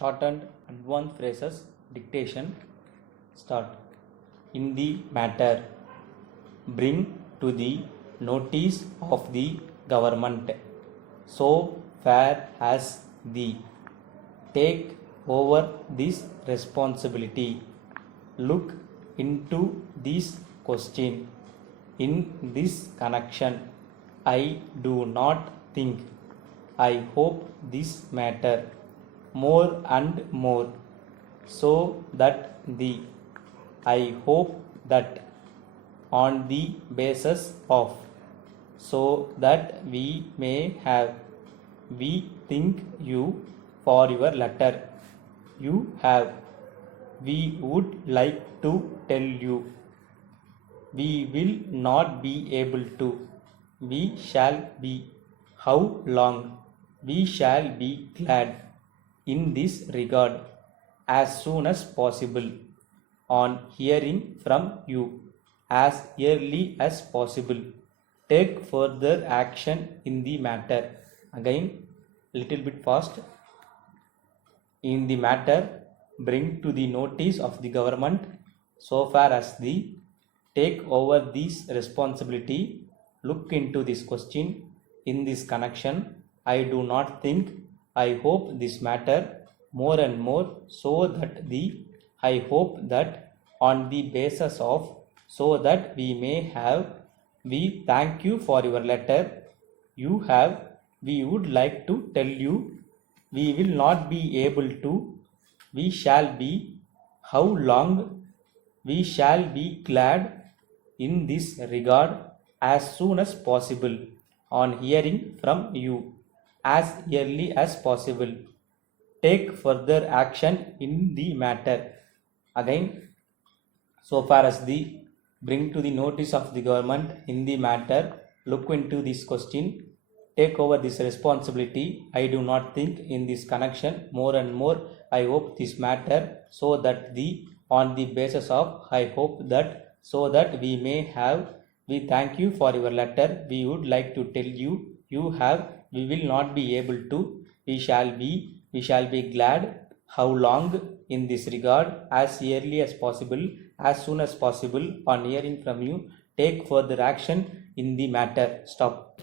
shortened advanced phrases dictation. Start. In the matter, bring to the notice of the government, so far as the take over this responsibility, look into this question. In this connection, I do not think, I hope this matter more and more, so that the I hope that on the basis of, so that we may have, we thank you for your letter you have, we would like to tell you, we will not be able to, we shall be, how long, we shall be glad, in this regard, as soon as possible, on hearing from you, as early as possible, take further action in the matter. Again, little bit fast. In the matter, bring to the notice of the government, so far as the take over this responsibility, look into this question. In this connection, I do not think, I hope this matter more and more, so that the I hope that on the basis of, so that we may have, we thank you for your letter you have, we would like to tell you, we will not be able to, we shall be, how long, we shall be glad, in this regard, as soon as possible, on hearing from you, as early as possible, take further action in the matter. Again, so far as the bring to the notice of the government, in the matter, look into this question, take over this responsibility, I do not think, in this connection, more and more, I hope this matter, so that the on the basis of, I hope that, so that we may have, we thank you for your letter we would like to tell you, you have, we will not be able to, we shall be glad, how long, in this regard, as early as possible, as soon as possible, on hearing from you, take further action in the matter. Stop.